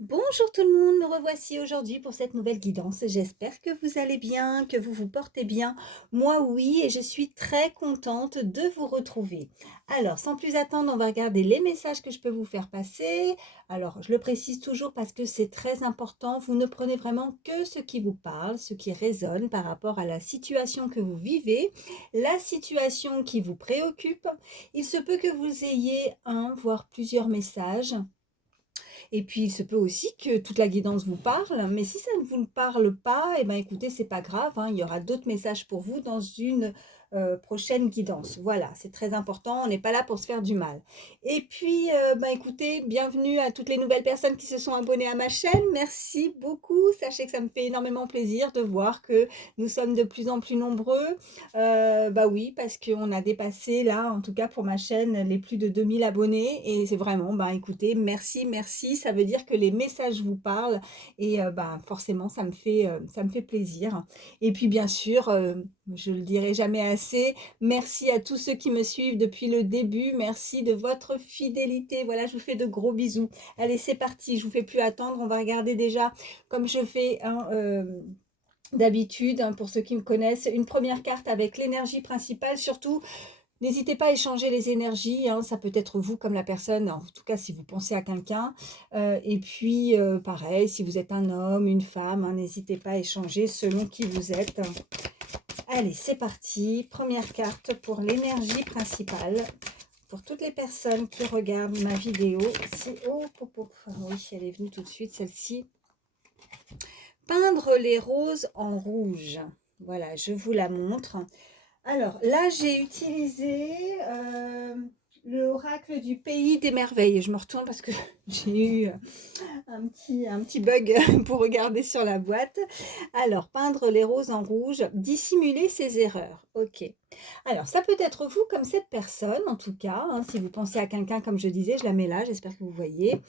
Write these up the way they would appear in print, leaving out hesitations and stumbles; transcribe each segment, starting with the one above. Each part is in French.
Bonjour tout le monde, me revoici aujourd'hui pour cette nouvelle guidance. J'espère que vous allez bien, que vous vous portez bien. Moi oui, et je suis très contente de vous retrouver. Alors, sans plus attendre, on va regarder les messages que je peux vous faire passer. Alors, je le précise toujours parce que c'est très important. Vous ne prenez vraiment que ce qui vous parle, ce qui résonne par rapport à la situation que vous vivez, la situation qui vous préoccupe. Il se peut que vous ayez un, voire plusieurs messages et puis, il se peut aussi que toute la guidance vous parle, mais si ça ne vous parle pas, eh ben, écoutez, c'est pas grave, hein, il y aura d'autres messages pour vous dans une prochaine guidance. Voilà, c'est très important, on n'est pas là pour se faire du mal. Et puis, ben, écoutez, bienvenue à toutes les nouvelles personnes qui se sont abonnées à ma chaîne. Merci beaucoup. Sachez que ça me fait énormément plaisir de voir que nous sommes de plus en plus nombreux. Bah oui, parce qu'on a dépassé là, en tout cas pour ma chaîne, les plus de 2000 abonnés et c'est vraiment, bah, écoutez, merci, merci. Ça veut dire que les messages vous parlent et bah, forcément ça me fait plaisir et puis bien sûr, je le dirai jamais assez, merci à tous ceux qui me suivent depuis le début. Merci de votre fidélité. Voilà, je vous fais de gros bisous. Allez, c'est parti, je vous fais plus attendre. On va regarder déjà comme je fais, hein, d'habitude, hein, pour ceux qui me connaissent, une première carte avec l'énergie principale. Surtout, n'hésitez pas à échanger les énergies, hein, ça peut être vous comme la personne, en tout cas si vous pensez à quelqu'un. Et puis, pareil, si vous êtes un homme, une femme, hein, n'hésitez pas à échanger selon qui vous êtes. Allez, c'est parti. Première carte pour l'énergie principale. Pour toutes les personnes qui regardent ma vidéo, oh, oui, elle est venue tout de suite, celle-ci. Peindre les roses en rouge. Voilà, je vous la montre. Alors là, j'ai utilisé l'oracle du pays des merveilles. Je me retourne parce que j'ai eu un petit bug pour regarder sur la boîte. Alors, peindre les roses en rouge, dissimuler ses erreurs. Ok. Alors, ça peut être vous comme cette personne, en tout cas, hein, si vous pensez à quelqu'un, comme je disais, je la mets là, j'espère que vous voyez,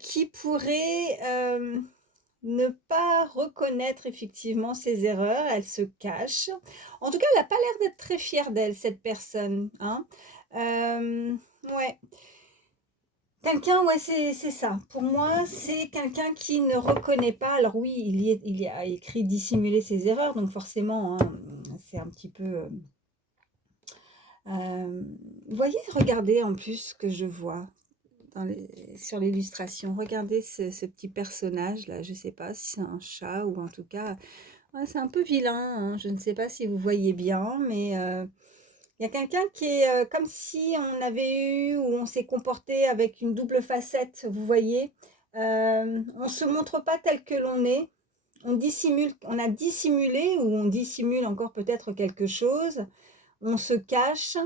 qui pourrait ne pas reconnaître effectivement ses erreurs, elle se cache. En tout cas, elle n'a pas l'air d'être très fière d'elle, cette personne, hein. Ouais, quelqu'un, ouais, c'est ça. Pour moi, c'est quelqu'un qui ne reconnaît pas. Alors oui, il y a écrit dissimuler ses erreurs, donc forcément, hein, c'est un petit peu. Vous voyez, regardez en plus ce que je vois sur l'illustration. Regardez ce petit personnage là. Je ne sais pas si c'est un chat ou en tout cas. Ouais, c'est un peu vilain, hein. Je ne sais pas si vous voyez bien, mais il y a quelqu'un qui est comme si on avait eu ou on s'est comporté avec une double facette, vous voyez. On ne se montre pas tel que l'on est. On dissimule, on a dissimulé ou on dissimule encore peut-être quelque chose. On se cache.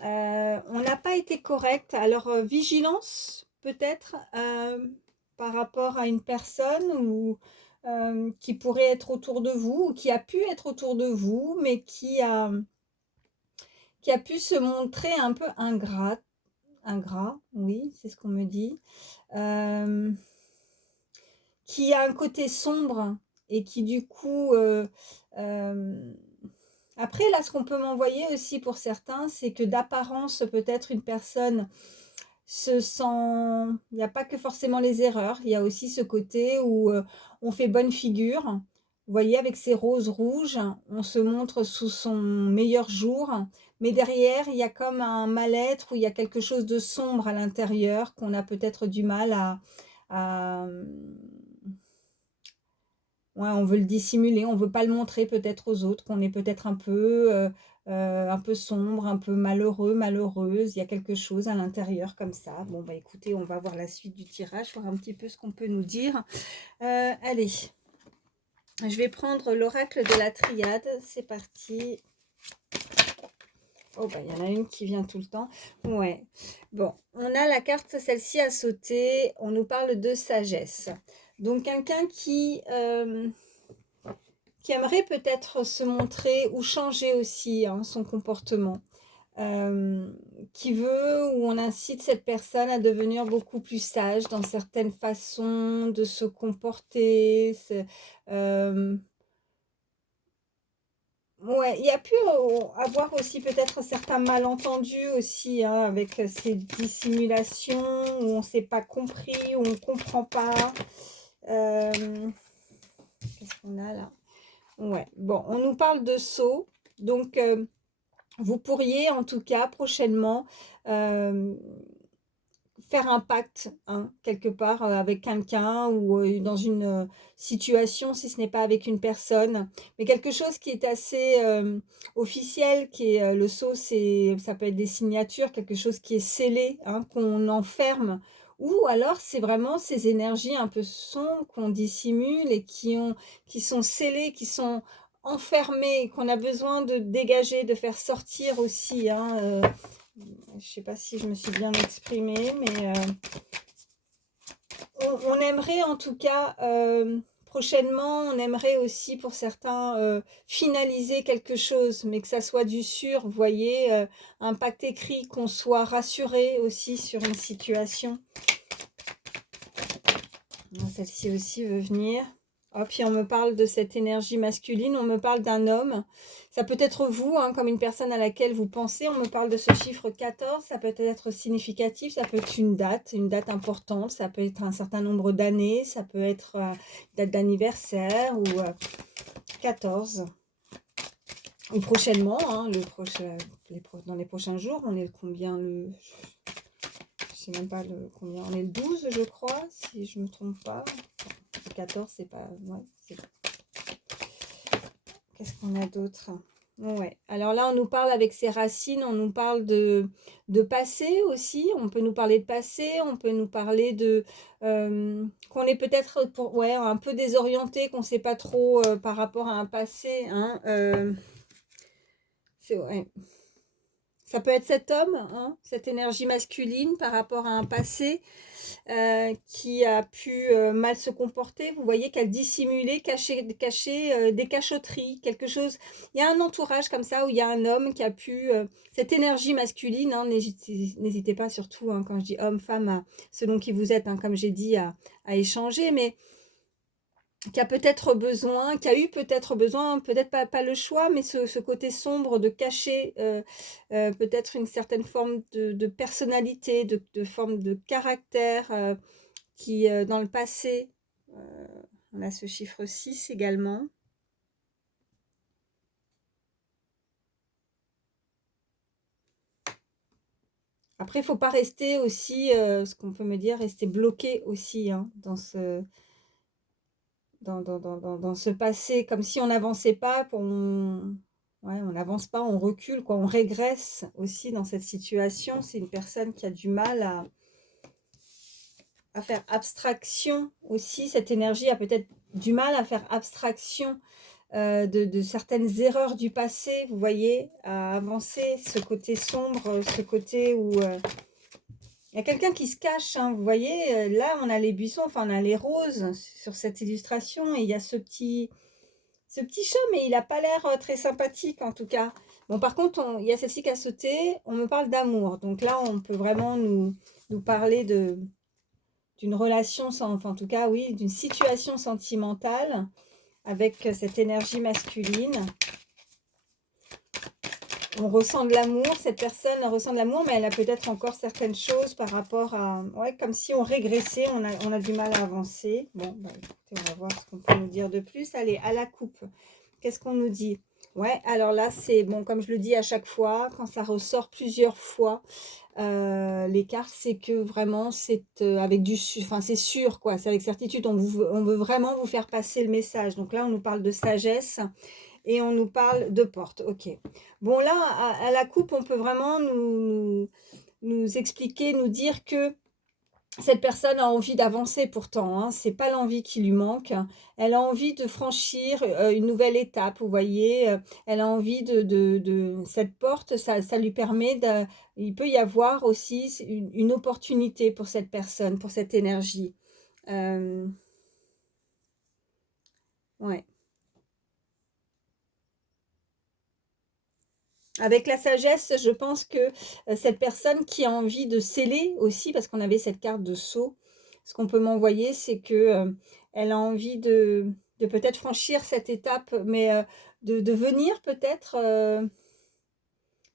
On n'a pas été correct. Alors, vigilance peut-être par rapport à une personne ou qui pourrait être autour de vous ou qui a pu être autour de vous, mais qui a pu se montrer un peu ingrat, oui, c'est ce qu'on me dit, euh, qui a un côté sombre et qui du coup, euh, après là, ce qu'on peut m'envoyer aussi pour certains, c'est que d'apparence, peut-être une personne se sent, il n'y a pas que forcément les erreurs, il y a aussi ce côté où on fait bonne figure. Vous voyez, avec ses roses rouges, on se montre sous son meilleur jour, mais derrière, il y a comme un mal-être où il y a quelque chose de sombre à l'intérieur qu'on a peut-être du mal à, ouais, on veut le dissimuler, on veut pas le montrer peut-être aux autres, qu'on est peut-être un peu sombre, un peu malheureux, malheureuse. Il y a quelque chose à l'intérieur comme ça. Bon, bah écoutez, on va voir la suite du tirage, voir un petit peu ce qu'on peut nous dire. Allez, je vais prendre l'oracle de la triade. C'est parti. Oh, bah il y en a une qui vient tout le temps. Ouais. Bon, on a la carte, celle-ci à sauter. On nous parle de sagesse. Donc, quelqu'un qui aimerait peut-être se montrer ou changer aussi, hein, son comportement, euh, qui veut ou on incite cette personne à devenir beaucoup plus sage dans certaines façons de se comporter. Euh, Ouais, il y a pu avoir aussi peut-être certains malentendus aussi, hein, avec ces dissimulations où on ne s'est pas compris, où on ne comprend pas. Euh, Qu'est-ce qu'on a là? Ouais, bon, on nous parle de saut. Donc, vous pourriez en tout cas prochainement euh, faire un pacte, hein, quelque part avec quelqu'un ou dans une situation, si ce n'est pas avec une personne, mais quelque chose qui est assez officiel, qui est le sceau, ça peut être des signatures, quelque chose qui est scellé, hein, qu'on enferme, ou alors c'est vraiment ces énergies un peu sombres qu'on dissimule et qui sont scellées, qui sont enfermées, qu'on a besoin de dégager, de faire sortir aussi, hein, je ne sais pas si je me suis bien exprimée, mais on aimerait en tout cas, prochainement, on aimerait aussi pour certains finaliser quelque chose, mais que ça soit du sûr, vous voyez, un pacte écrit, qu'on soit rassuré aussi sur une situation. Celle-ci aussi veut venir. Oh, puis on me parle de cette énergie masculine, on me parle d'un homme. Ça peut être vous, hein, comme une personne à laquelle vous pensez. On me parle de ce chiffre 14, ça peut être significatif, ça peut être une date importante, ça peut être un certain nombre d'années, ça peut être une date d'anniversaire ou 14. Ou prochainement, hein, dans les prochains jours, on est combien je sais même pas combien, on est le 12 je crois, si je me trompe pas. 14, c'est pas... Ouais, qu'est-ce qu'on a d'autre? Ouais. Alors là, on nous parle avec ses racines, on nous parle de passé aussi. On peut nous parler de passé, on peut nous parler de... qu'on est peut-être ouais, un peu désorienté, qu'on ne sait pas trop par rapport à un passé. Hein, ouais. Ça peut être cet homme, hein, cette énergie masculine par rapport à un passé. Qui a pu mal se comporter. Vous voyez qu'elle dissimulait, cachait des cachotteries, quelque chose. Il y a un entourage comme ça où il y a un homme qui a pu, cette énergie masculine, hein, n'hésitez pas surtout, hein, quand je dis homme, femme, selon qui vous êtes, hein, comme j'ai dit, à échanger, mais qui a peut-être besoin, qui a eu peut-être besoin, peut-être pas le choix, mais ce côté sombre de cacher peut-être une certaine forme de personnalité, de forme de caractère qui, dans le passé, on a ce chiffre 6 également. Après, il ne faut pas rester aussi, ce qu'on peut me dire, rester bloqué aussi, hein, dans ce passé, comme si on n'avançait pas, ouais, on n'avance pas, on recule, quoi, on régresse aussi dans cette situation. C'est une personne qui a du mal à faire abstraction aussi. Cette énergie a peut-être du mal à faire abstraction de certaines erreurs du passé, vous voyez, à avancer, ce côté sombre, ce côté où il y a quelqu'un qui se cache, hein, vous voyez, là on a les buissons, enfin on a les roses sur cette illustration, et il y a ce petit chat, mais il n'a pas l'air très sympathique en tout cas. Bon, par contre, il y a celle-ci qui a sauté, on me parle d'amour, donc là on peut vraiment nous parler d'une relation, enfin en tout cas, oui, d'une situation sentimentale avec cette énergie masculine. On ressent de l'amour, cette personne ressent de l'amour, mais elle a peut-être encore certaines choses par rapport à... Ouais, comme si on régressait, on a du mal à avancer. Bon, bah, écoutez, on va voir ce qu'on peut nous dire de plus. Allez, à la coupe. Qu'est-ce qu'on nous dit? Ouais, alors là, c'est bon, comme je le dis à chaque fois, quand ça ressort plusieurs fois, l'écart, c'est que vraiment, c'est avec enfin, c'est sûr, quoi, c'est avec certitude, on veut vraiment vous faire passer le message. Donc là, on nous parle de sagesse et on nous parle de porte. Ok. Bon, là, à la coupe, on peut vraiment nous expliquer, nous dire que cette personne a envie d'avancer pourtant, hein, c'est pas l'envie qui lui manque. Elle a envie de franchir une nouvelle étape, vous voyez. Elle a envie cette porte, ça lui permet il peut y avoir aussi une opportunité pour cette personne, pour cette énergie. Ouais. Avec la sagesse, je pense que cette personne qui a envie de sceller aussi, parce qu'on avait cette carte de sceau, ce qu'on peut m'envoyer, c'est que elle a envie de peut-être franchir cette étape, mais de venir peut-être,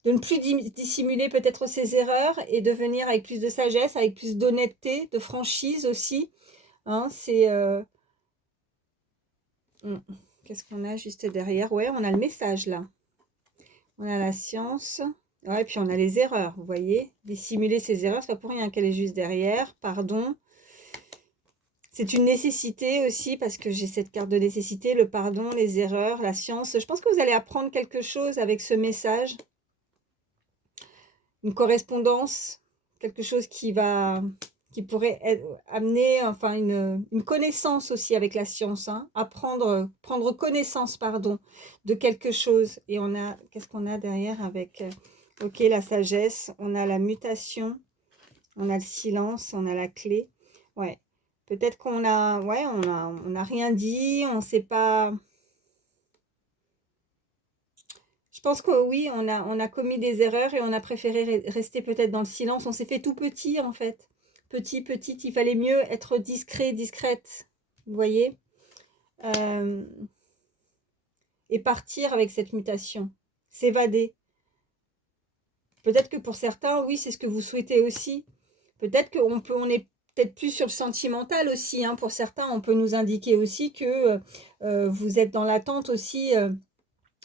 de ne plus dissimuler peut-être ses erreurs et de venir avec plus de sagesse, avec plus d'honnêteté, de franchise aussi, hein. C'est, qu'est-ce qu'on a juste derrière? Ouais, on a le message là. On a la science. Ouais, puis on a les erreurs, vous voyez? Dissimuler ses erreurs, c'est pas pour rien qu'elle est juste derrière. Pardon. C'est une nécessité aussi, parce que j'ai cette carte de nécessité, le pardon, les erreurs, la science. Je pense que vous allez apprendre quelque chose avec ce message. Une correspondance, quelque chose qui pourrait amener enfin une connaissance aussi avec la science, hein, prendre connaissance, pardon, de quelque chose. Et on a, qu'est-ce qu'on a derrière avec, ok, la sagesse, on a la mutation, on a le silence, on a la clé. Ouais, peut-être qu'on a, ouais, on a rien dit, on sait pas. Je pense que oui, on a commis des erreurs et on a préféré rester peut-être dans le silence. On s'est fait tout petit en fait. Petit, petite, il fallait mieux être discret, discrète. Vous voyez? Et partir avec cette mutation. S'évader. Peut-être que pour certains, oui, c'est ce que vous souhaitez aussi. Peut-être on est peut-être plus sur le sentimental aussi, hein. Pour certains, on peut nous indiquer aussi que vous êtes dans l'attente aussi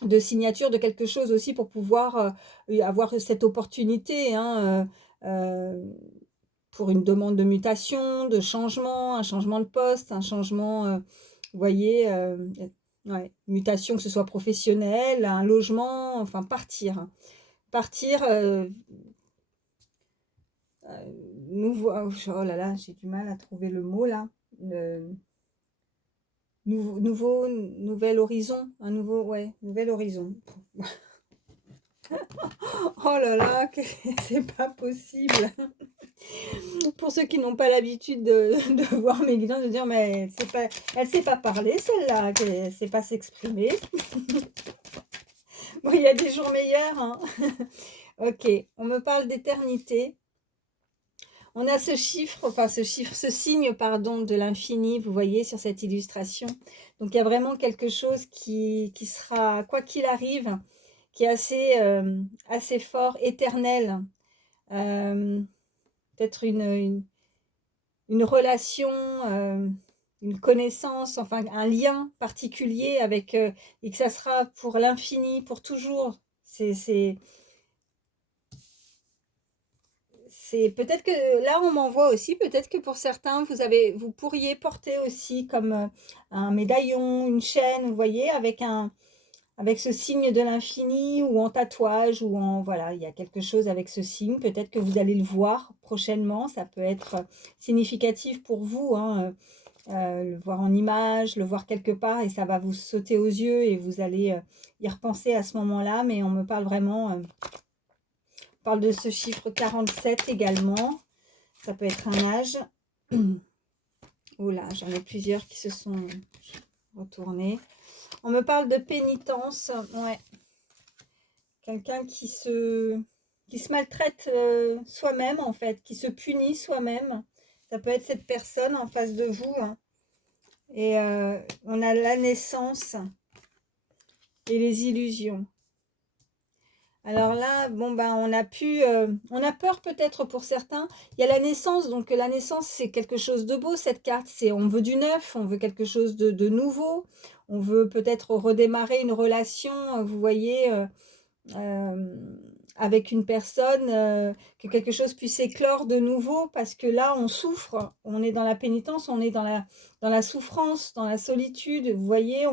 de signature de quelque chose aussi pour pouvoir avoir cette opportunité, hein, pour une demande de mutation, de changement, un changement de poste, un changement, vous voyez, ouais, mutation, que ce soit professionnel, un logement, enfin partir. Partir, nouveau, oh là là, j'ai du mal à trouver le mot là. Nouvel horizon, un nouveau, ouais, nouvel horizon. Oh là là, c'est pas possible. Pour ceux qui n'ont pas l'habitude de voir mes guidances, de dire mais elle sait pas parler celle-là, elle sait pas s'exprimer. Bon, il y a des jours meilleurs, hein. Ok, on me parle d'éternité. On a ce chiffre, ce signe, pardon, de l'infini, vous voyez, sur cette illustration. Donc, il y a vraiment quelque chose qui sera, quoi qu'il arrive, qui est assez fort, éternel. Peut-être une relation, une connaissance, enfin, un lien particulier avec, et que ça sera pour l'infini, pour toujours. C'est peut-être que là, on m'envoie aussi, peut-être que pour certains, vous pourriez porter aussi comme un médaillon, une chaîne, vous voyez, avec ce signe de l'infini ou en tatouage ou en, voilà, il y a quelque chose avec ce signe. Peut-être que vous allez le voir prochainement. Ça peut être significatif pour vous, hein, le voir en image, le voir quelque part et ça va vous sauter aux yeux et vous allez y repenser à ce moment-là. Mais on me parle vraiment... on parle de ce chiffre 47 également. Ça peut être un âge. Oh là, j'en ai plusieurs qui se sont retournés. On me parle de pénitence. Ouais. Quelqu'un qui se maltraite soi-même, en fait, qui se punit soi-même. Ça peut être cette personne en face de vous, hein. Et on a la naissance et les illusions. Alors là, bon ben, on a peur peut-être pour certains. Il y a la naissance, donc la naissance c'est quelque chose de beau cette carte. On veut du neuf, on veut quelque chose de nouveau. On veut peut-être redémarrer une relation, vous voyez, avec une personne, que quelque chose puisse éclore de nouveau parce que là on souffre, on est dans la pénitence, on est dans la souffrance, dans la solitude. Vous voyez,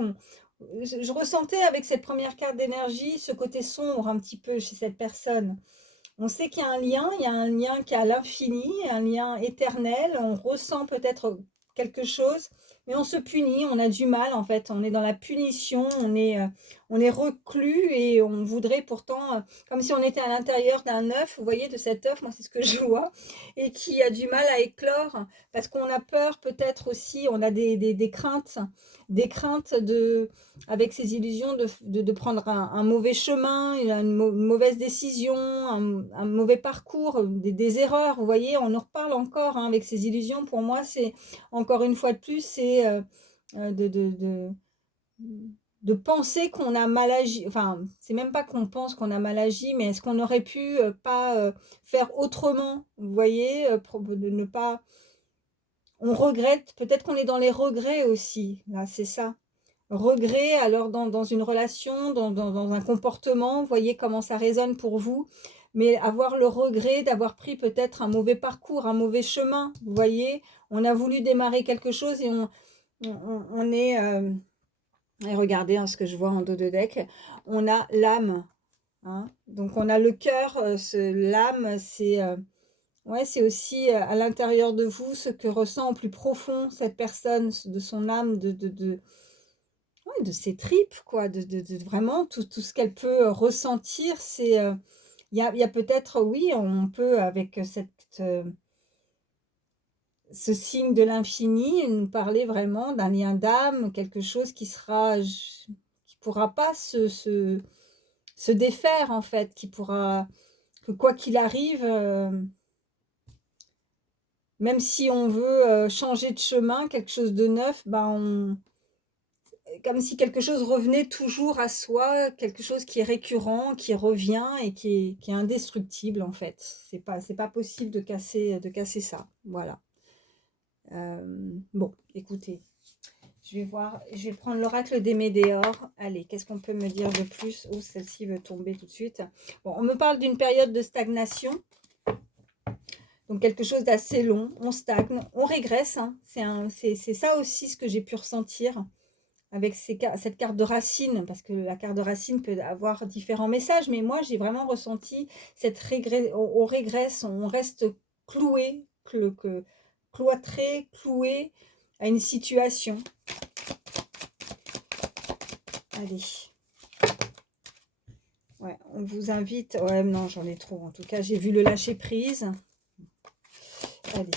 je ressentais avec cette première carte d'énergie ce côté sombre un petit peu chez cette personne. On sait qu'il y a un lien, il y a un lien qui est à l'infini, un lien éternel. On ressent peut-être quelque chose, mais on se punit, on a du mal en fait. On est dans la punition, on est reclus et on voudrait pourtant, comme si on était à l'intérieur d'un œuf, vous voyez, de cet œuf, moi c'est ce que je vois, et qui a du mal à éclore parce qu'on a peur peut-être aussi, on a des craintes, avec ces illusions de prendre un mauvais chemin, une mauvaise décision, un mauvais parcours, des erreurs. Vous voyez, on en reparle encore, hein, avec ces illusions. Pour moi, c'est encore une fois de plus, de de penser qu'on a mal agi. Enfin, c'est même pas qu'on pense qu'on a mal agi, mais est-ce qu'on aurait pu pas faire autrement? Vous voyez, de ne pas. On regrette. Peut-être qu'on est dans les regrets aussi. Là, c'est ça. Regret, alors dans une relation, dans un comportement, vous voyez comment ça résonne pour vous. Mais avoir le regret d'avoir pris peut-être un mauvais parcours, un mauvais chemin. Vous voyez, on a voulu démarrer quelque chose et on est. Et regardez hein, ce que je vois en dos de deck. On a l'âme. Hein. Donc on a le cœur. L'âme, c'est ouais, c'est aussi à l'intérieur de vous ce que ressent au plus profond cette personne, de son âme, ouais, de ses tripes, quoi, de vraiment tout ce qu'elle peut ressentir. C'est, il y a peut-être, oui, on peut avec ce signe de l'infini nous parler vraiment d'un lien d'âme, quelque chose qui pourra pas se défaire en fait, qui pourra, que quoi qu'il arrive, même si on veut changer de chemin, quelque chose de neuf, ben comme si quelque chose revenait toujours à soi, quelque chose qui est récurrent, qui revient et qui est indestructible en fait. C'est pas possible de casser ça. Voilà. Bon, écoutez, je vais prendre l'oracle des Médéors. Allez, qu'est-ce qu'on peut me dire de plus? Oh, celle-ci veut tomber tout de suite. Bon, on me parle d'une période de stagnation. Donc quelque chose d'assez long, on stagne, on régresse. Hein. C'est ça aussi ce que j'ai pu ressentir avec cette carte de racine, parce que la carte de racine peut avoir différents messages, mais moi j'ai vraiment ressenti cette on régresse, on reste cloué, cloîtré, cloué à une situation. Allez. Ouais, on vous invite. Ouais, non, j'en ai trop. En tout cas, j'ai vu le lâcher prise. Allez.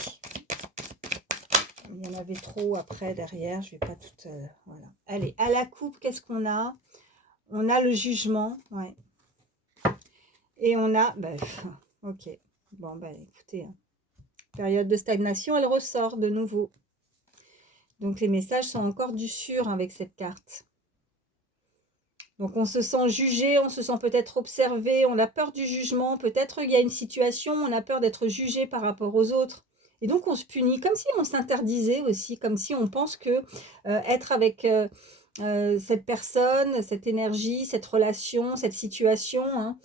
Il y en avait trop après derrière. Je vais pas tout. Voilà. Allez, à la coupe, qu'est-ce qu'on a? On a le jugement. Ouais. Et on a. Bah, ok. Bon, bah écoutez. Hein. Période de stagnation, elle ressort de nouveau. Donc les messages sont encore du sûr avec cette carte. Donc on se sent jugé, on se sent peut-être observé, on a peur du jugement, peut-être il y a une situation, on a peur d'être jugé par rapport aux autres. Et donc on se punit, comme si on s'interdisait aussi, comme si on pense que être avec cette personne, cette énergie, cette relation, cette situation, hein,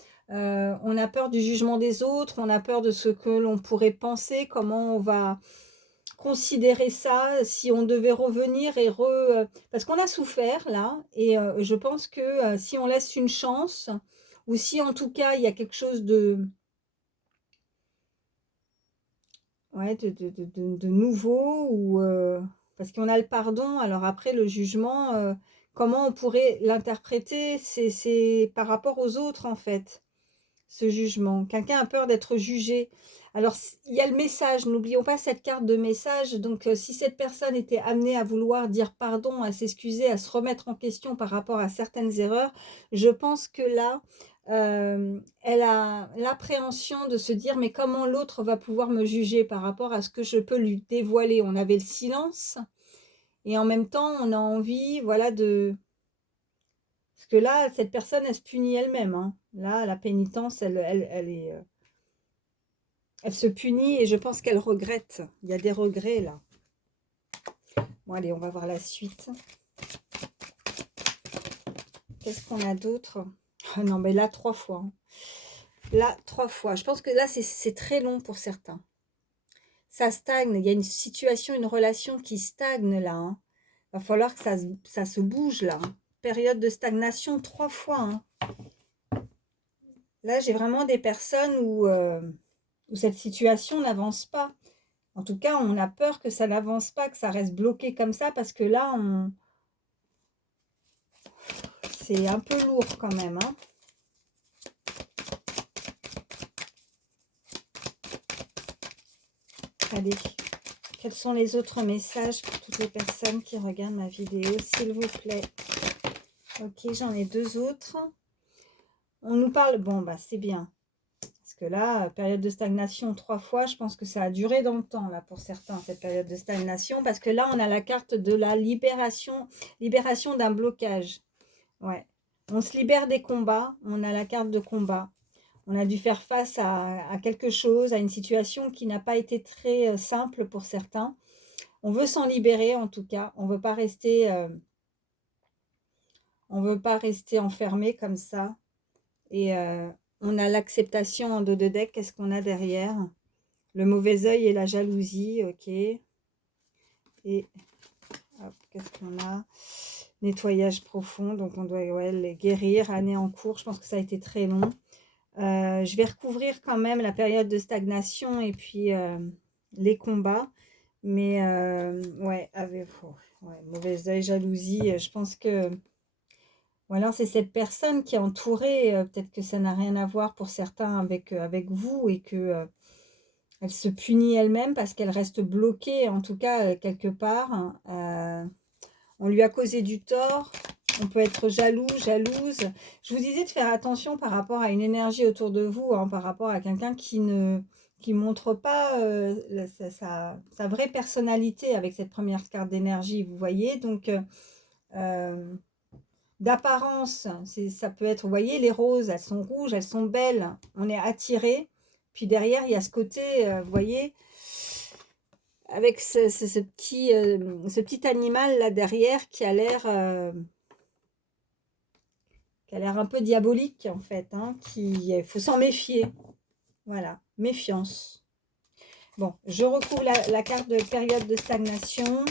on a peur du jugement des autres, on a peur de ce que l'on pourrait penser, comment on va considérer ça, si on devait revenir et parce qu'on a souffert là et je pense que, si on laisse une chance ou si en tout cas il y a quelque chose ouais, de nouveau ou parce qu'on a le pardon, alors après le jugement, comment on pourrait l'interpréter? C'est par rapport aux autres en fait. Ce jugement. Quelqu'un a peur d'être jugé. Alors, il y a le message, n'oublions pas cette carte de message. Donc, si cette personne était amenée à vouloir dire pardon, à s'excuser, à se remettre en question par rapport à certaines erreurs, je pense que là, elle a l'appréhension de se dire, mais comment l'autre va pouvoir me juger par rapport à ce que je peux lui dévoiler? On avait le silence et en même temps, on a envie, voilà, parce que là, cette personne, elle se punit elle-même. Hein. Là, la pénitence, elle se punit et je pense qu'elle regrette. Il y a des regrets là. Bon, allez, on va voir la suite. Qu'est-ce qu'on a d'autre? Ah non, mais là, 3 fois. Hein. Là, 3 fois. Je pense que là, c'est très long pour certains. Ça stagne. Il y a une situation, une relation qui stagne là. Hein. Va falloir que ça se bouge là. Hein. Période de stagnation 3 fois. Hein. Là, j'ai vraiment des personnes où cette situation n'avance pas. En tout cas, on a peur que ça n'avance pas, que ça reste bloqué comme ça, parce que là, c'est un peu lourd quand même. Hein. Allez, quels sont les autres messages pour toutes les personnes qui regardent ma vidéo, s'il vous plaît? Ok, j'en ai 2 autres. On nous parle, bon, bah c'est bien. Parce que là, période de stagnation 3 fois, je pense que ça a duré dans le temps, là, pour certains, cette période de stagnation, parce que là, on a la carte de la libération, libération d'un blocage. Ouais. On se libère des combats, on a la carte de combat. On a dû faire face à quelque chose, à une situation qui n'a pas été très simple pour certains. On veut s'en libérer, en tout cas. On veut pas rester enfermé comme ça. Et on a l'acceptation en dos de deck. Qu'est-ce qu'on a derrière? Le mauvais œil et la jalousie, ok. Et qu'est-ce qu'on a? Nettoyage profond, donc on doit les guérir, année en cours. Je pense que ça a été très long. Je vais recouvrir quand même la période de stagnation et puis les combats. Mais ouais, mauvais œil, jalousie, je pense que... Ou alors c'est cette personne qui est entourée, peut-être que ça n'a rien à voir pour certains avec vous et que elle se punit elle-même parce qu'elle reste bloquée, en tout cas quelque part. On lui a causé du tort, on peut être jaloux, jalouse. Je vous disais de faire attention par rapport à une énergie autour de vous, hein, par rapport à quelqu'un qui montre pas sa vraie personnalité avec cette première carte d'énergie, vous voyez. Donc, d'apparence, ça peut être, vous voyez, les roses, elles sont rouges, elles sont belles, on est attiré. Puis derrière, il y a ce côté, vous voyez, avec ce petit animal là derrière qui a l'air un peu diabolique en fait, hein, il faut s'en méfier. Voilà, méfiance. Bon, je recouvre la carte de période de stagnation.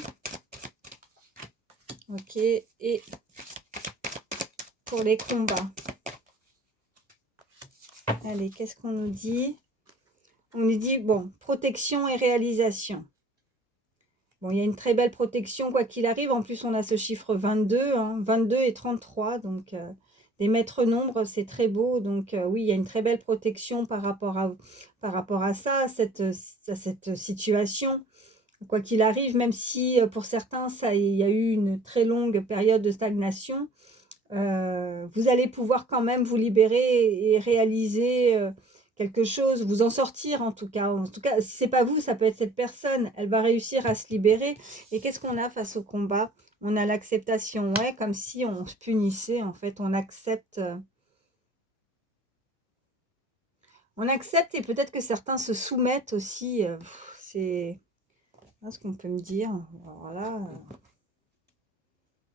Ok, et pour les combats. Allez, qu'est-ce qu'on nous dit? On nous dit, bon, protection et réalisation. Bon, il y a une très belle protection, quoi qu'il arrive. En plus, on a ce chiffre 22, hein, 22 et 33. Donc, des maîtres nombres, c'est très beau. Donc, oui, il y a une très belle protection par rapport à ça, cette situation. Quoi qu'il arrive, même si pour certains, il y a eu une très longue période de stagnation, vous allez pouvoir quand même vous libérer et réaliser quelque chose, vous en sortir en tout cas. En tout cas, si c'est pas vous, ça peut être cette personne. Elle va réussir à se libérer. Et qu'est-ce qu'on a face au combat? On a l'acceptation, ouais, comme si on se punissait. En fait, on accepte. On accepte et peut-être que certains se soumettent aussi. C'est ce qu'on peut me dire. Alors là,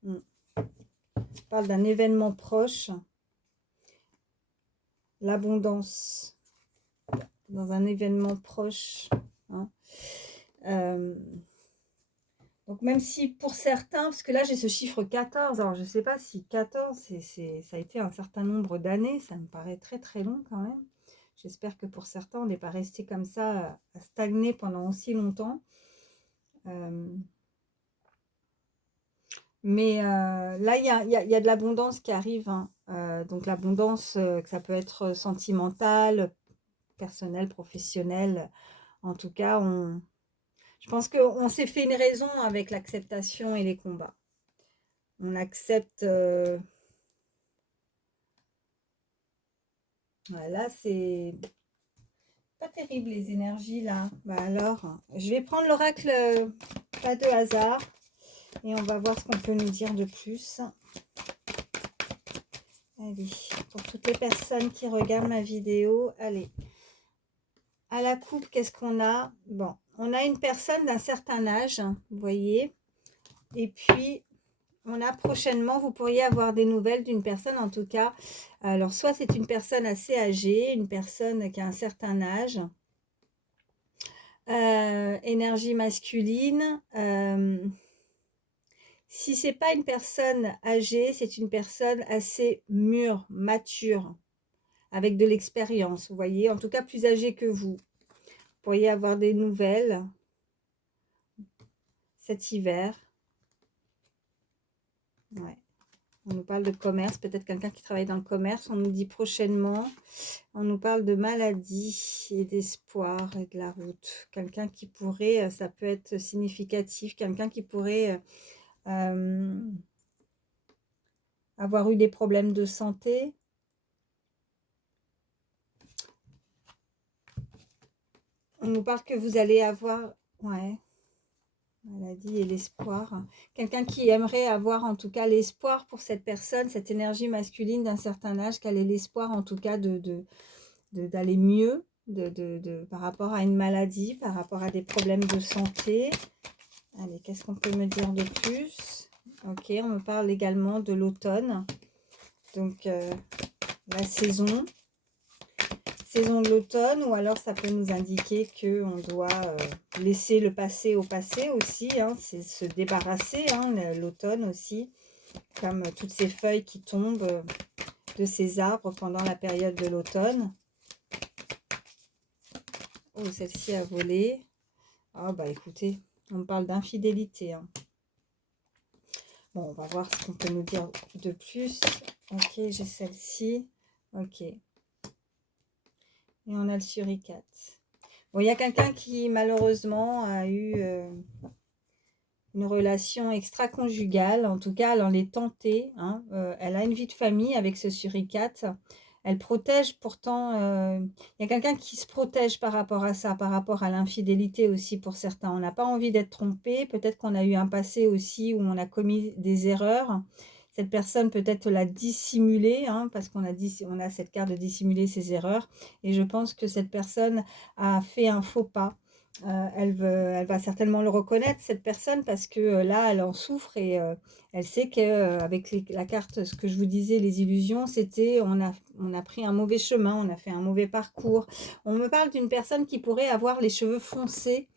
on parle d'un événement proche. L'abondance dans un événement proche. Hein. Donc même si pour certains, parce que là j'ai ce chiffre 14, alors je ne sais pas si 14, ça a été un certain nombre d'années, ça me paraît très très long quand même. J'espère que pour certains, on n'est pas resté comme ça à stagner pendant aussi longtemps. Mais là, il y a de l'abondance qui arrive. Hein. Donc l'abondance, que ça peut être sentimentale, personnelle, professionnelle. En tout cas, je pense qu'on s'est fait une raison avec l'acceptation et les combats. On accepte... Voilà, c'est pas terrible les énergies là. Bah alors, je vais prendre l'oracle pas de hasard et on va voir ce qu'on peut nous dire de plus. Allez, pour toutes les personnes qui regardent ma vidéo, allez. À la coupe, qu'est-ce qu'on a? Bon, on a une personne d'un certain âge, vous voyez. Et puis, on a prochainement, vous pourriez avoir des nouvelles d'une personne en tout cas. Alors, soit c'est une personne assez âgée, une personne qui a un certain âge. Énergie masculine. Si c'est pas une personne âgée, c'est une personne assez mûre, mature, avec de l'expérience, vous voyez, en tout cas plus âgée que vous. Vous pourriez avoir des nouvelles cet hiver. Ouais. On nous parle de commerce, peut-être quelqu'un qui travaille dans le commerce, on nous dit prochainement. On nous parle de maladie et d'espoir et de la route. Quelqu'un qui pourrait, ça peut être significatif, quelqu'un qui pourrait avoir eu des problèmes de santé. On nous parle que vous allez avoir... Ouais, maladie et l'espoir. Quelqu'un qui aimerait avoir en tout cas l'espoir pour cette personne, cette énergie masculine d'un certain âge, qu'elle ait l'espoir en tout cas d'aller mieux par rapport à une maladie, par rapport à des problèmes de santé. Allez, qu'est-ce qu'on peut me dire de plus? Ok, on me parle également de l'automne. Donc, la saison de l'automne, ou alors ça peut nous indiquer qu'on doit laisser le passé au passé aussi, hein, c'est se débarrasser, hein, l'automne aussi, comme toutes ces feuilles qui tombent de ces arbres pendant la période de l'automne. Oh, celle-ci a volé. Ah bah écoutez, on me parle d'infidélité, hein. Bon, on va voir ce qu'on peut nous dire de plus. Ok, j'ai celle-ci. Ok. Et on a le suricate. Bon, il y a quelqu'un qui malheureusement a eu une relation extra-conjugale. En tout cas, elle en est tentée, hein. Elle a une vie de famille avec ce suricate. Elle protège pourtant, il y a quelqu'un qui se protège par rapport à ça, par rapport à l'infidélité aussi pour certains. On n'a pas envie d'être trompé, peut-être qu'on a eu un passé aussi où on a commis des erreurs. Cette personne peut-être l'a dissimulé, hein, parce qu'on a cette carte de dissimuler ses erreurs. Et je pense que cette personne a fait un faux pas. Elle va certainement le reconnaître, cette personne, parce que là, elle en souffre et elle sait qu'avec la carte, ce que je vous disais, les illusions, c'était on a pris un mauvais chemin, on a fait un mauvais parcours. On me parle d'une personne qui pourrait avoir les cheveux foncés,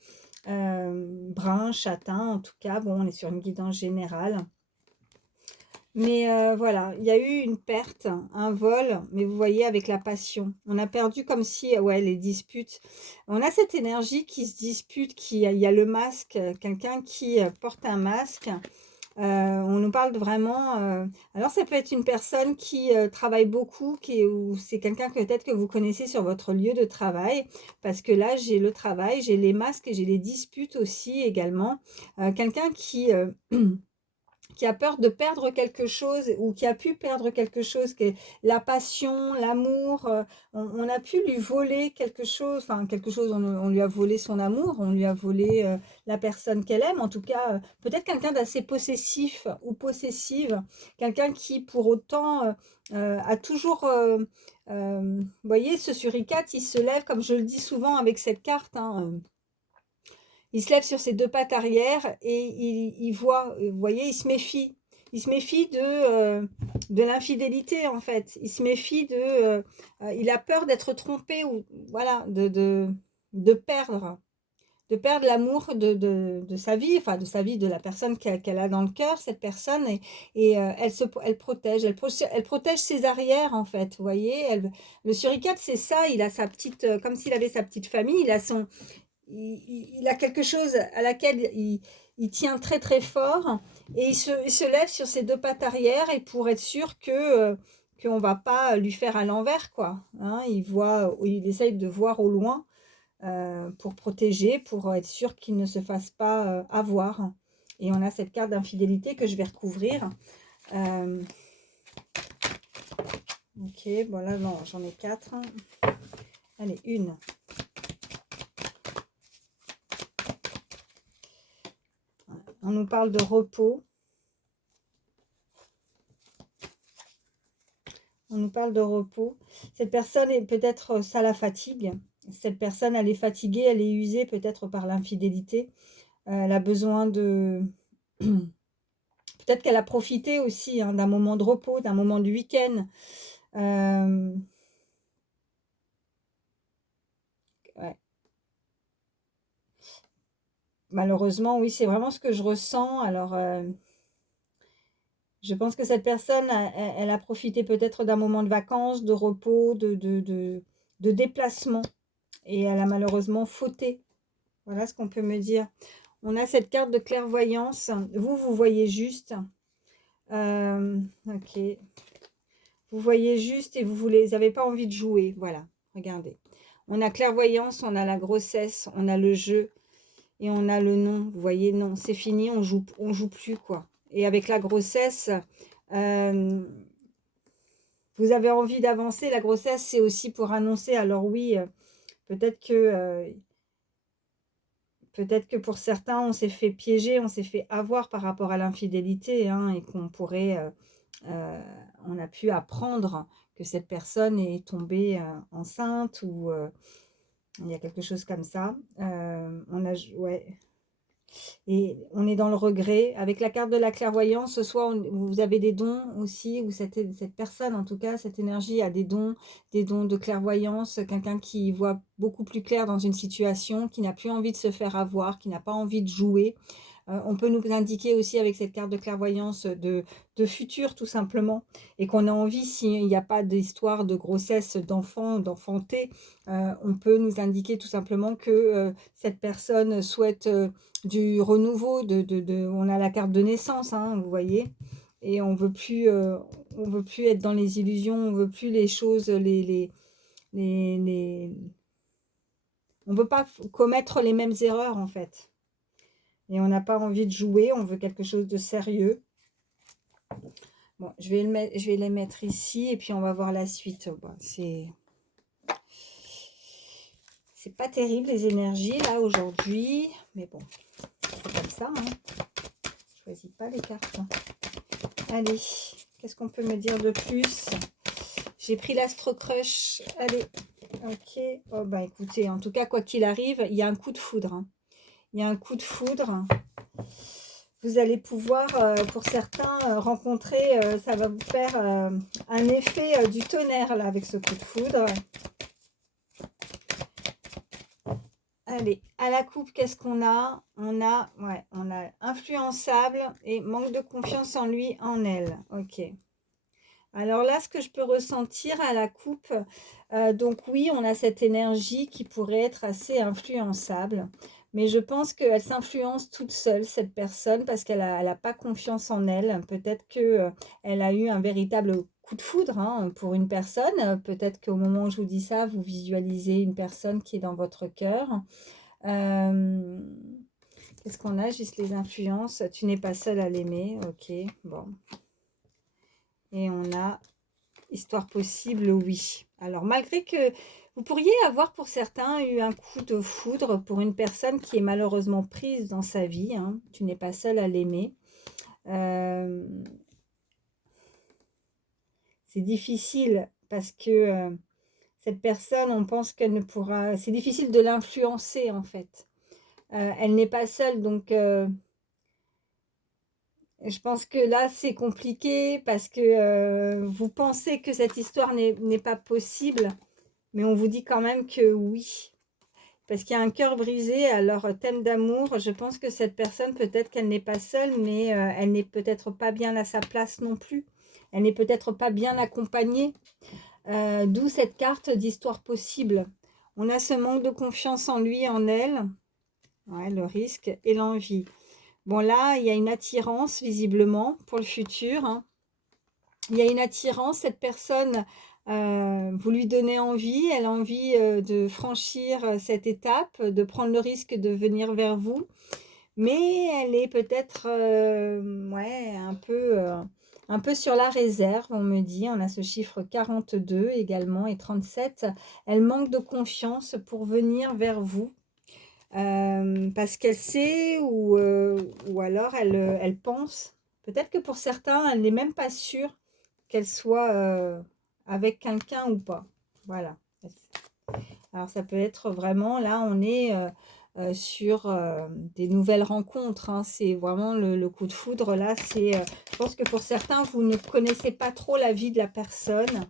bruns, châtains, en tout cas. Bon, on est sur une guidance générale. Mais voilà, il y a eu une perte, un vol, mais vous voyez avec la passion. On a perdu comme si, ouais, les disputes. On a cette énergie qui se dispute, il y a le masque, quelqu'un qui porte un masque. On nous parle vraiment. Alors, ça peut être une personne qui travaille beaucoup, ou c'est quelqu'un que peut-être que vous connaissez sur votre lieu de travail, parce que là, j'ai le travail, j'ai les masques et j'ai les disputes aussi également. Quelqu'un qui a peur de perdre quelque chose ou qui a pu perdre quelque chose, que la passion, l'amour, on a pu lui voler quelque chose, enfin quelque chose, on lui a volé son amour, on lui a volé la personne qu'elle aime, en tout cas, peut-être quelqu'un d'assez possessif ou possessive, quelqu'un qui pour autant a toujours, vous voyez, ce suricate, il se lève, comme je le dis souvent avec cette carte, hein, il se lève sur ses deux pattes arrière et il voit, vous voyez, il se méfie. Il se méfie de l'infidélité, en fait. Il se méfie il a peur d'être trompé ou voilà, de perdre, de perdre l'amour de sa vie, enfin de sa vie, de la personne qu'elle a dans le cœur, cette personne, et elle protège ses arrières, en fait, vous voyez. Le suricate, c'est ça, il a sa petite, comme s'il avait sa petite famille, il a quelque chose à laquelle il tient très très fort et il se lève sur ses deux pattes arrière et pour être sûr qu'on ne va pas lui faire à l'envers, quoi, hein. Il essaye de voir au loin pour protéger, pour être sûr qu'il ne se fasse pas avoir. Et on a cette carte d'infidélité que je vais recouvrir. Ok, bon là non, j'en ai 4. Allez, une. On nous parle de repos. On nous parle de repos. Cette personne est peut-être, ça la fatigue. Cette personne, elle est fatiguée, elle est usée peut-être par l'infidélité. Elle a besoin de... Peut-être qu'elle a profité aussi, hein, d'un moment de repos, d'un moment du week-end. Ouais. Malheureusement, oui, c'est vraiment ce que je ressens. Alors, je pense que cette personne, elle a profité peut-être d'un moment de vacances, de repos, de déplacement. Et elle a malheureusement fauté. Voilà ce qu'on peut me dire. On a cette carte de clairvoyance. Vous voyez juste. Ok. Vous voyez juste et vous n'avez pas envie de jouer. Voilà, regardez. On a clairvoyance, on a la grossesse, on a le jeu et on a le non. Vous voyez, non, c'est fini, on joue plus, quoi. Et avec la grossesse, vous avez envie d'avancer. La grossesse, c'est aussi pour annoncer. Alors oui, peut-être que peut-être que pour certains, on s'est fait piéger, on s'est fait avoir par rapport à l'infidélité, hein, et qu'on pourrait, on a pu apprendre que cette personne est tombée, enceinte ou, il y a quelque chose comme ça. On a ouais. Et on est dans le regret. Avec la carte de la clairvoyance, soit vous avez des dons aussi, ou cette personne, en tout cas, cette énergie a des dons de clairvoyance, quelqu'un qui voit beaucoup plus clair dans une situation, qui n'a plus envie de se faire avoir, qui n'a pas envie de jouer. On peut nous indiquer aussi avec cette carte de clairvoyance de futur tout simplement, et qu'on a envie, s'il n'y a pas d'histoire de grossesse, d'enfant, d'enfanter, on peut nous indiquer tout simplement que cette personne souhaite du renouveau, on a la carte de naissance, hein, vous voyez, et on veut plus être dans les illusions, on veut plus les choses, les... on veut pas commettre les mêmes erreurs en fait. Et on n'a pas envie de jouer, on veut quelque chose de sérieux. Bon, je vais les mettre ici et puis on va voir la suite. Bon, c'est pas terrible les énergies là aujourd'hui, mais bon, c'est comme ça. Hein. Je choisis pas les cartes. Allez, qu'est-ce qu'on peut me dire de plus? J'ai pris l'Astro Crush. Allez, ok. Oh bah écoutez, en tout cas, quoi qu'il arrive, il y a un coup de foudre. Hein. Il y a un coup de foudre. Vous allez pouvoir, pour certains, rencontrer, ça va vous faire un effet du tonnerre là avec ce coup de foudre. Allez, à la coupe, qu'est-ce qu'on a? On a influençable et manque de confiance en lui, en elle. Ok. Alors là, ce que je peux ressentir à la coupe, donc oui, on a cette énergie qui pourrait être assez influençable. Mais je pense qu'elle s'influence toute seule, cette personne, parce qu'elle a pas confiance en elle. Peut-être qu'elle a eu un véritable coup de foudre hein, pour une personne. Peut-être qu'au moment où je vous dis ça, vous visualisez une personne qui est dans votre cœur. Qu'est-ce qu'on a? Juste les influences. Tu n'es pas seule à l'aimer. Ok, bon. Et on a histoire possible, oui. Alors, malgré que vous pourriez avoir pour certains eu un coup de foudre pour une personne qui est malheureusement prise dans sa vie. Hein. Tu n'es pas seule à l'aimer. C'est difficile parce que cette personne, on pense qu'elle ne pourra... C'est difficile de l'influencer en fait. Elle n'est pas seule, donc je pense que là, c'est compliqué parce que vous pensez que cette histoire n'est pas possible, mais on vous dit quand même que oui. Parce qu'il y a un cœur brisé, alors thème d'amour, je pense que cette personne, peut-être qu'elle n'est pas seule, mais elle n'est peut-être pas bien à sa place non plus. Elle n'est peut-être pas bien accompagnée. D'où cette carte d'histoire possible. On a ce manque de confiance en lui, en elle. Ouais, le risque et l'envie. Bon, là, il y a une attirance, visiblement, pour le futur. Hein. Il y a une attirance, cette personne, vous lui donnez envie, elle a envie de franchir cette étape, de prendre le risque de venir vers vous. Mais elle est peut-être ouais, un peu sur la réserve, on me dit. On a ce chiffre 42 également et 37. Elle manque de confiance pour venir vers vous. Parce qu'elle sait ou alors elle pense. Peut-être que pour certains, elle n'est même pas sûre qu'elle soit avec quelqu'un ou pas. Voilà. Alors ça peut être vraiment, là on est sur des nouvelles rencontres. Hein. C'est vraiment le coup de foudre. Là, je pense que pour certains, vous ne connaissez pas trop la vie de la personne.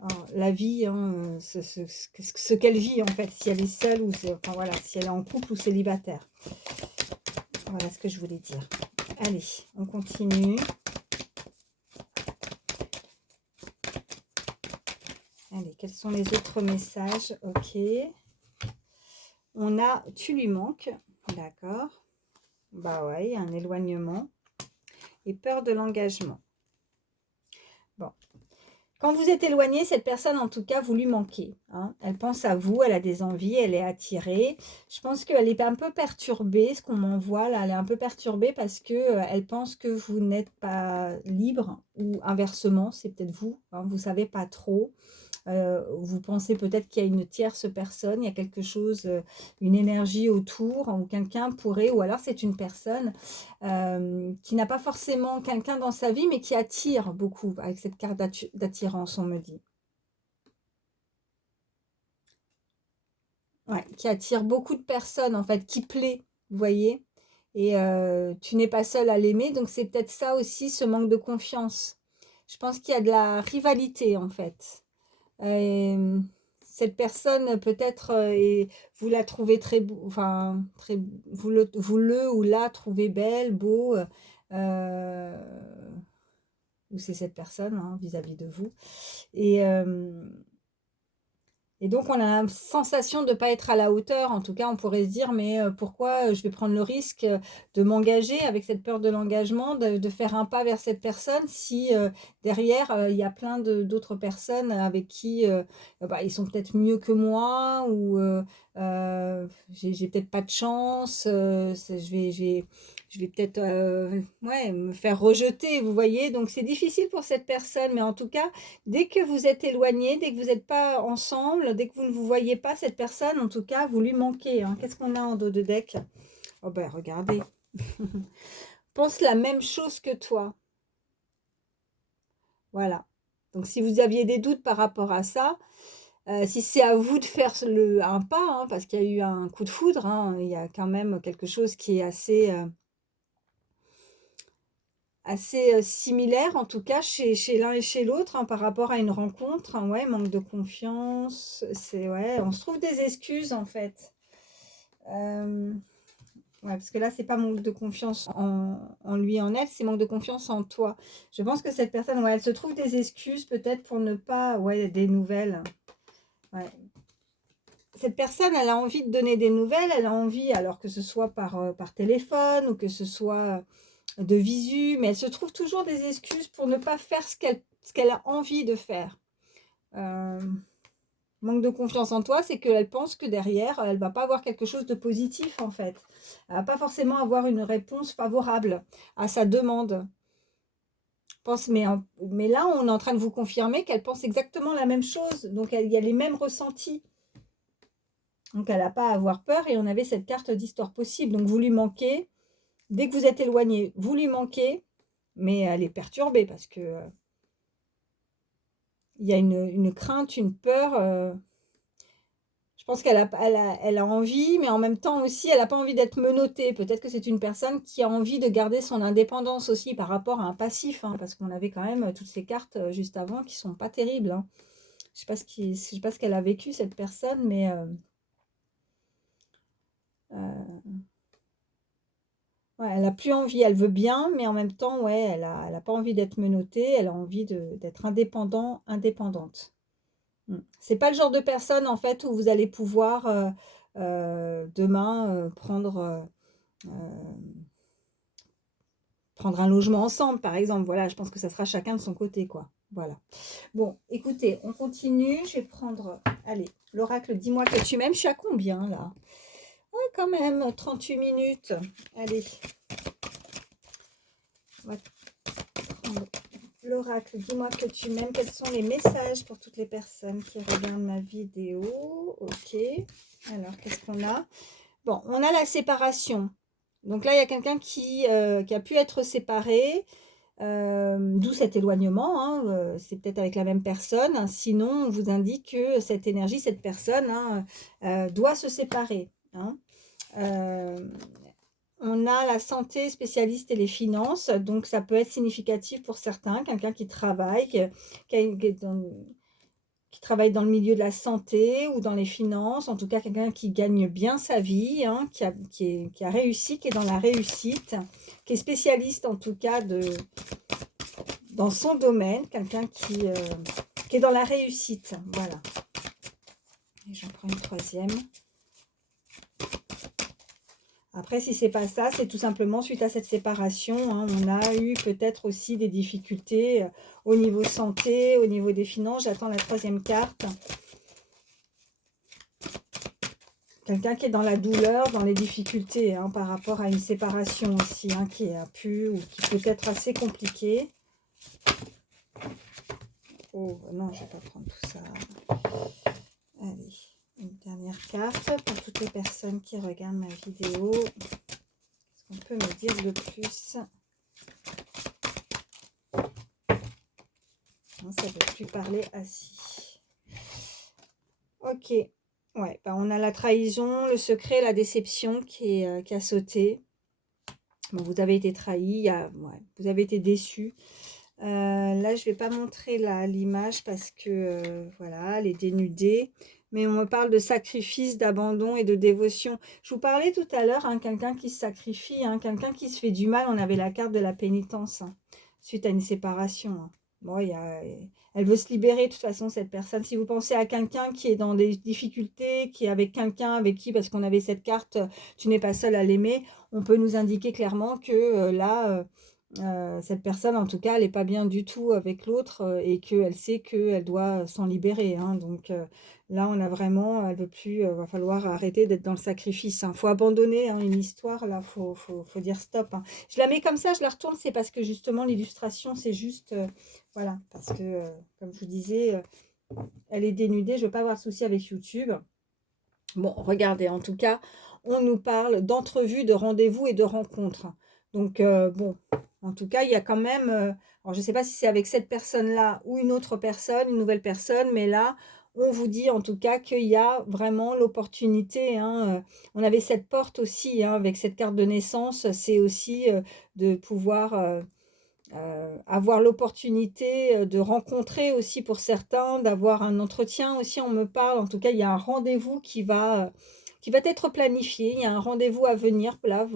Alors, la vie, hein, ce qu'elle vit en fait, si elle est seule ou enfin, voilà, si elle est en couple ou célibataire. Voilà ce que je voulais dire. Allez, on continue. Allez, quels sont les autres messages? Ok. On a, tu lui manques. D'accord. Bah ouais, un éloignement. Et peur de l'engagement. Bon. Quand vous êtes éloigné, cette personne, en tout cas, vous lui manquez. Hein. Elle pense à vous, elle a des envies, elle est attirée. Je pense qu'elle est un peu perturbée, ce qu'on m'envoie là, elle est un peu perturbée parce qu'elle pense que vous n'êtes pas libre ou inversement, c'est peut-être vous, hein, vous ne savez pas trop. Vous pensez peut-être qu'il y a une tierce personne, il y a quelque chose, une énergie autour, ou quelqu'un pourrait, ou alors c'est une personne qui n'a pas forcément quelqu'un dans sa vie, mais qui attire beaucoup avec cette carte d'attirance, on me dit. Ouais, qui attire beaucoup de personnes en fait, qui plaît, vous voyez? Et tu n'es pas seule à l'aimer, donc c'est peut-être ça aussi, ce manque de confiance. Je pense qu'il y a de la rivalité en fait. Hem, cette personne peut-être, et vous la trouvez très beau, enfin très, vous le ou la trouvez belle, beau, ou c'est cette personne, hein, vis-à-vis de vous. Et donc on a la sensation de ne pas être à la hauteur. En tout cas, on pourrait se dire: «Mais, pourquoi, je vais prendre le risque, de m'engager avec cette peur de l'engagement, de faire un pas vers cette personne si, derrière, il y a plein d'autres personnes avec qui, bah, ils sont peut-être mieux que moi, ou j'ai peut-être pas de chance, c'est je vais peut-être, ouais, me faire rejeter», vous voyez? Donc c'est difficile pour cette personne, mais en tout cas, dès que vous êtes éloignés, dès que vous n'êtes pas ensemble, dès que vous ne vous voyez pas, cette personne, en tout cas, vous lui manquez, hein. Qu'est-ce qu'on a en dos de deck? Oh ben, regardez. Pense la même chose que toi. Voilà. Donc si vous aviez des doutes par rapport à ça, si c'est à vous de faire un pas, hein, parce qu'il y a eu un coup de foudre, hein, il y a quand même quelque chose qui est assez, similaire, en tout cas chez l'un et chez l'autre, hein, par rapport à une rencontre, hein. Ouais, manque de confiance, c'est, ouais, on se trouve des excuses en fait. Ouais, parce que là, c'est pas manque de confiance en lui, en elle, c'est manque de confiance en toi. Je pense que cette personne, ouais, elle se trouve des excuses peut-être pour ne pas, ouais, des nouvelles. Ouais. Cette personne, elle a envie de donner des nouvelles, elle a envie, alors que ce soit par téléphone ou que ce soit de visu, mais elle se trouve toujours des excuses pour ne pas faire ce qu'elle a envie de faire. Euh, Manque de confiance en toi, c'est qu'elle pense que derrière, elle va pas avoir quelque chose de positif en fait. Elle va pas forcément avoir une réponse favorable à sa demande. Mais là, on est en train de vous confirmer qu'elle pense exactement la même chose. Donc, il y a les mêmes ressentis. Donc, elle n'a pas à avoir peur, et on avait cette carte d'histoire possible. Donc, vous lui manquez. Dès que vous êtes éloigné, vous lui manquez, mais elle est perturbée parce que il y a une crainte, une peur. Je pense qu'elle a envie, mais en même temps aussi, elle n'a pas envie d'être menottée. Peut-être que c'est une personne qui a envie de garder son indépendance aussi par rapport à un passif, hein, parce qu'on avait quand même toutes ces cartes juste avant qui sont pas terribles, hein. Je sais pas ce qu'elle a vécu, cette personne, mais euh, ouais, elle a plus envie. Elle veut bien, mais en même temps, ouais, elle a pas envie d'être menottée. Elle a envie d'être indépendante. C'est pas le genre de personne en fait où vous allez pouvoir demain prendre un logement ensemble, par exemple. Voilà, je pense que ça sera chacun de son côté, quoi. Voilà. Bon, écoutez, on continue. Je vais prendre, allez, l'oracle, dis-moi que tu m'aimes. Je suis à combien là? Ouais, quand même, 38 minutes. Allez, on va prendre l'oracle, dis-moi que tu m'aimes. Quels sont les messages pour toutes les personnes qui regardent ma vidéo? Ok. Alors, qu'est-ce qu'on a? Bon, on a la séparation. Donc là, il y a quelqu'un qui a pu être séparé, d'où cet éloignement, hein, c'est peut-être avec la même personne, hein. Sinon, on vous indique que cette énergie, cette personne, hein, doit se séparer, hein. On a la santé spécialiste et les finances, donc ça peut être significatif pour certains, quelqu'un qui travaille, qui travaille dans le milieu de la santé ou dans les finances, en tout cas quelqu'un qui gagne bien sa vie, hein, qui a réussi, qui est dans la réussite, qui est spécialiste en tout cas dans son domaine, quelqu'un qui est dans la réussite. Voilà. Et j'en prends une troisième. Après, si c'est pas ça, c'est tout simplement suite à cette séparation, hein, on a eu peut-être aussi des difficultés au niveau santé, au niveau des finances. J'attends la troisième carte. Quelqu'un qui est dans la douleur, dans les difficultés, hein, par rapport à une séparation aussi, hein, qui a pu ou qui peut être assez compliquée. Oh, non, je ne vais pas prendre tout ça. Allez, une dernière carte pour toutes les personnes qui regardent ma vidéo. Qu'est-ce qu'on peut me dire de plus? Non, ça ne veut plus parler assis. Ok. Ouais, bah on a la trahison, le secret, la déception qui a sauté. Bon, vous avez été trahi, ouais, vous avez été déçu. Là, je ne vais pas montrer l'image parce que, voilà, elle est dénudée. Mais on me parle de sacrifice, d'abandon et de dévotion. Je vous parlais tout à l'heure, hein, quelqu'un qui se sacrifie, hein, quelqu'un qui se fait du mal. On avait la carte de la pénitence, hein, suite à une séparation. Hein. Bon, elle veut se libérer de toute façon, cette personne. Si vous pensez à quelqu'un qui est dans des difficultés, qui est avec quelqu'un avec qui, parce qu'on avait cette carte, tu n'es pas seul à l'aimer, on peut nous indiquer clairement que là... cette personne, en tout cas, elle n'est pas bien du tout avec l'autre et qu'elle sait qu'elle doit s'en libérer. Hein. Donc là, on a vraiment, elle veut plus, va falloir arrêter d'être dans le sacrifice. Il faut abandonner hein, une histoire, là, faut dire stop. Hein. Je la mets comme ça, je la retourne, c'est parce que justement, l'illustration, c'est juste, voilà, parce que, comme je vous disais, elle est dénudée, je ne veux pas avoir de souci avec YouTube. Bon, regardez, en tout cas, on nous parle d'entrevues, de rendez-vous et de rencontres. Donc, bon, en tout cas, il y a quand même... alors, je ne sais pas si c'est avec cette personne-là ou une autre personne, une nouvelle personne, mais là, on vous dit en tout cas qu'il y a vraiment l'opportunité. Hein, on avait cette porte aussi, hein, avec cette carte de naissance, c'est aussi de pouvoir... avoir l'opportunité de rencontrer aussi pour certains, d'avoir un entretien aussi, on me parle. En tout cas, il y a un rendez-vous qui va être planifié. Il y a un rendez-vous à venir là,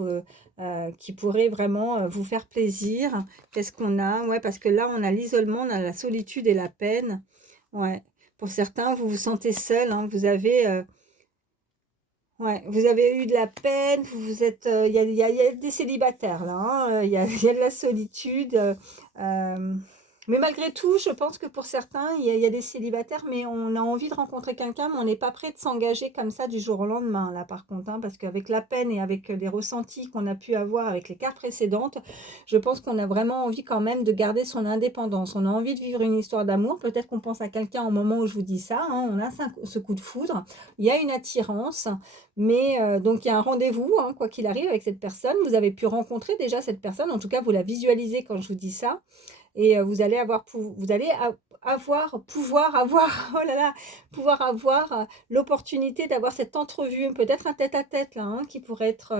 qui pourrait vraiment vous faire plaisir. Qu'est-ce qu'on a? Ouais, parce que là, on a l'isolement, on a la solitude et la peine. Ouais. Pour certains, vous vous sentez seul. Hein, vous avez... ouais, vous avez eu de la peine, vous êtes, il y a des célibataires là, hein, il y a de la solitude, mais malgré tout, je pense que pour certains, il y a des célibataires, mais on a envie de rencontrer quelqu'un, mais on n'est pas prêt de s'engager comme ça du jour au lendemain, là, par contre, hein, parce qu'avec la peine et avec les ressentis qu'on a pu avoir avec les cartes précédentes, je pense qu'on a vraiment envie quand même de garder son indépendance. On a envie de vivre une histoire d'amour. Peut-être qu'on pense à quelqu'un au moment où je vous dis ça, hein, on a ce coup de foudre, il y a une attirance. Mais donc, il y a un rendez-vous, hein, quoi qu'il arrive, avec cette personne. Vous avez pu rencontrer déjà cette personne. En tout cas, vous la visualisez quand je vous dis ça. Et vous allez avoir, pouvoir avoir, oh là là, pouvoir avoir l'opportunité d'avoir cette entrevue, peut-être un tête-à-tête là, hein, qui pourrait être,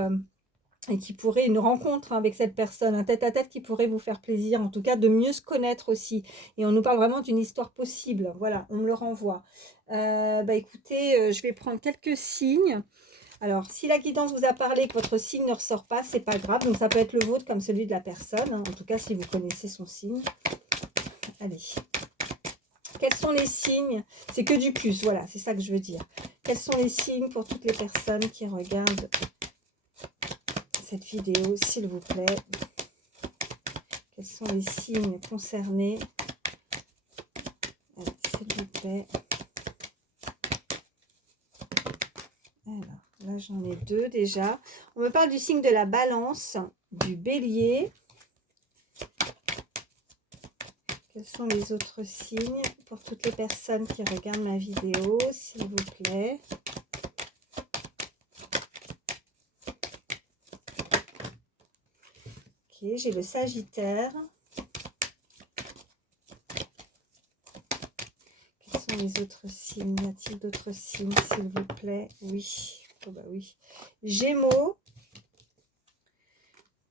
et qui pourrait, une rencontre avec cette personne, un tête-à-tête qui pourrait vous faire plaisir, en tout cas de mieux se connaître aussi. Et on nous parle vraiment d'une histoire possible. Voilà, on me le renvoie. Bah écoutez, je vais prendre quelques signes. Alors, si la guidance vous a parlé, que votre signe ne ressort pas, c'est pas grave. Donc, ça peut être le vôtre comme celui de la personne. Hein. En tout cas, si vous connaissez son signe. Allez. Quels sont les signes? C'est que du plus, voilà, c'est ça que je veux dire. Quels sont les signes pour toutes les personnes qui regardent cette vidéo, s'il vous plaît? Quels sont les signes concernés? Allez, s'il vous plaît. Alors, là, j'en ai deux déjà. On me parle du signe de la Balance, du Bélier. Quels sont les autres signes pour toutes les personnes qui regardent ma vidéo, s'il vous plaît? Ok, j'ai le Sagittaire. Quels sont les autres signes? Y a-t-il d'autres signes, s'il vous plaît? Oui. Oh bah oui. Gémeaux.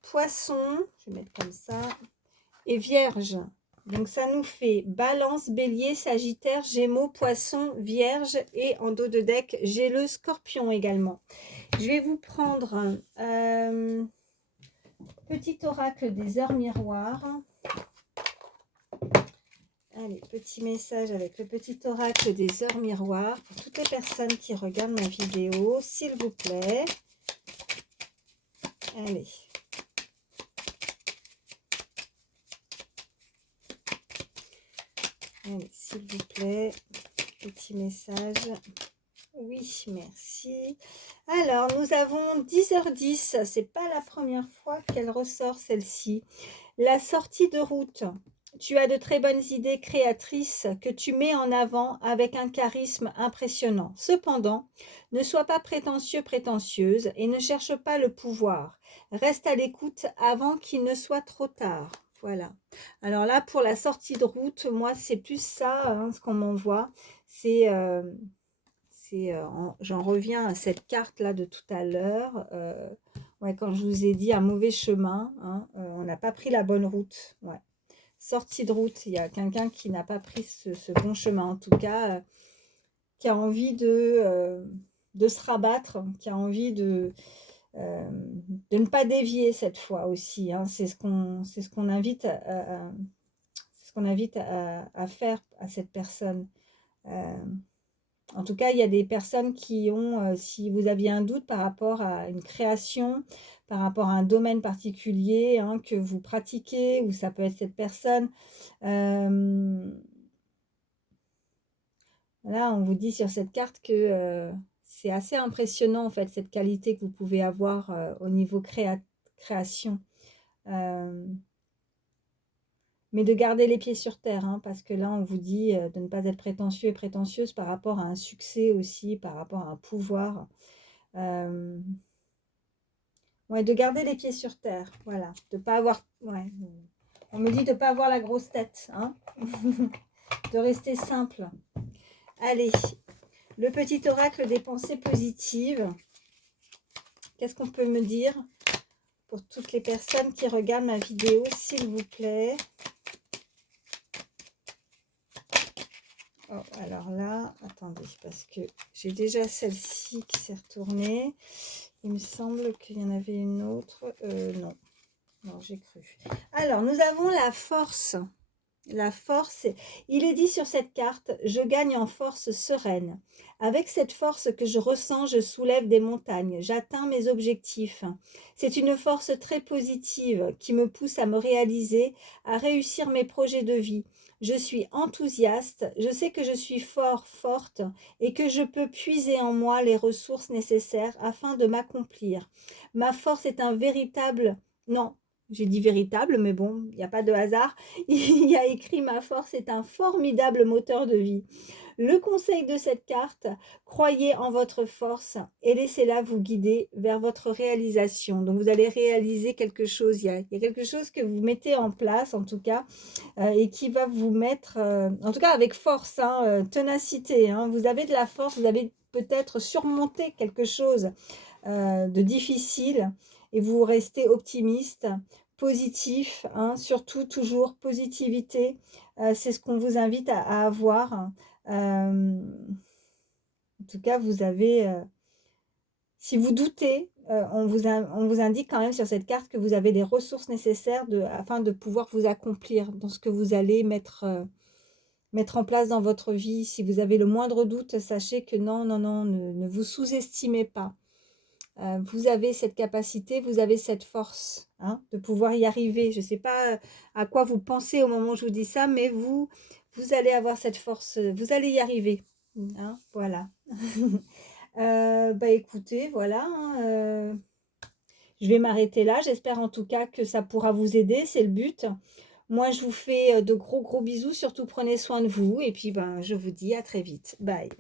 Poisson. Je vais mettre comme ça. Et Vierge. Donc, ça nous fait Balance, Bélier, Sagittaire, Gémeaux, Poisson, Vierge. Et en dos de deck, j'ai le Scorpion également. Je vais vous prendre petit oracle des heures miroirs. Allez, petit message avec le petit oracle des heures miroirs pour toutes les personnes qui regardent ma vidéo, s'il vous plaît. Allez. Allez, s'il vous plaît, petit message. Oui, merci. Alors, nous avons 10h10. C'est pas la première fois qu'elle ressort, celle-ci. La sortie de route. Tu as de très bonnes idées créatrices que tu mets en avant avec un charisme impressionnant. Cependant, ne sois pas prétentieux, prétentieuse et ne cherche pas le pouvoir. Reste à l'écoute avant qu'il ne soit trop tard. Voilà. Alors là, pour la sortie de route, moi, c'est plus ça, hein, ce qu'on m'envoie. C'est, j'en reviens à cette carte-là de tout à l'heure. Ouais, quand je vous ai dit un mauvais chemin, hein, on n'a pas pris la bonne route. Ouais. Sortie de route, il y a quelqu'un qui n'a pas pris ce bon chemin, en tout cas, qui a envie de se rabattre, qui a envie de ne pas dévier cette fois aussi, hein. C'est ce qu'on invite c'est ce qu'on invite à faire à cette personne. En tout cas, il y a des personnes qui ont, si vous aviez un doute par rapport à une création, par rapport à un domaine particulier, hein, que vous pratiquez, ou ça peut être cette personne. Là, on vous dit sur cette carte que c'est assez impressionnant, en fait, cette qualité que vous pouvez avoir au niveau création. Mais de garder les pieds sur terre, hein, parce que là, on vous dit de ne pas être prétentieux et prétentieuse par rapport à un succès aussi, par rapport à un pouvoir. Ouais, de garder les pieds sur terre, voilà. De pas avoir... Ouais, on me dit de ne pas avoir la grosse tête, hein. De rester simple. Allez, le petit oracle des pensées positives. Qu'est-ce qu'on peut me dire pour toutes les personnes qui regardent ma vidéo, s'il vous plaît? Oh, alors là, attendez, parce que j'ai déjà celle-ci qui s'est retournée. Il me semble qu'il y en avait une autre. Non, non, j'ai cru. Alors, nous avons la force. La force, il est dit sur cette carte, je gagne en force sereine. Avec cette force que je ressens, je soulève des montagnes, j'atteins mes objectifs. C'est une force très positive qui me pousse à me réaliser, à réussir mes projets de vie. Je suis enthousiaste, je sais que je suis fort, forte et que je peux puiser en moi les ressources nécessaires afin de m'accomplir. Ma force est un véritable... Non, j'ai dit véritable, mais bon, il n'y a pas de hasard. Il y a écrit ma force est un formidable moteur de vie. Le conseil de cette carte, croyez en votre force et laissez-la vous guider vers votre réalisation. Donc vous allez réaliser quelque chose, il y a quelque chose que vous mettez en place en tout cas et qui va vous mettre, en tout cas avec force, hein, ténacité, hein. Vous avez de la force, vous avez peut-être surmonté quelque chose de difficile et vous restez optimiste, positif, hein, surtout toujours positivité, c'est ce qu'on vous invite à avoir. En tout cas, vous avez, si vous doutez, on vous indique quand même sur cette carte que vous avez les ressources nécessaires afin de pouvoir vous accomplir dans ce que vous allez mettre en place dans votre vie. Si vous avez le moindre doute, sachez que non, non, non, ne vous sous-estimez pas. Vous avez cette capacité, vous avez cette force, hein, de pouvoir y arriver. Je ne sais pas à quoi vous pensez au moment où je vous dis ça, mais vous allez avoir cette force, vous allez y arriver, hein, voilà. Bah écoutez, voilà, hein, je vais m'arrêter là. J'espère en tout cas que ça pourra vous aider, c'est le but. Moi, je vous fais de gros bisous, surtout prenez soin de vous et puis ben, je vous dis à très vite. Bye.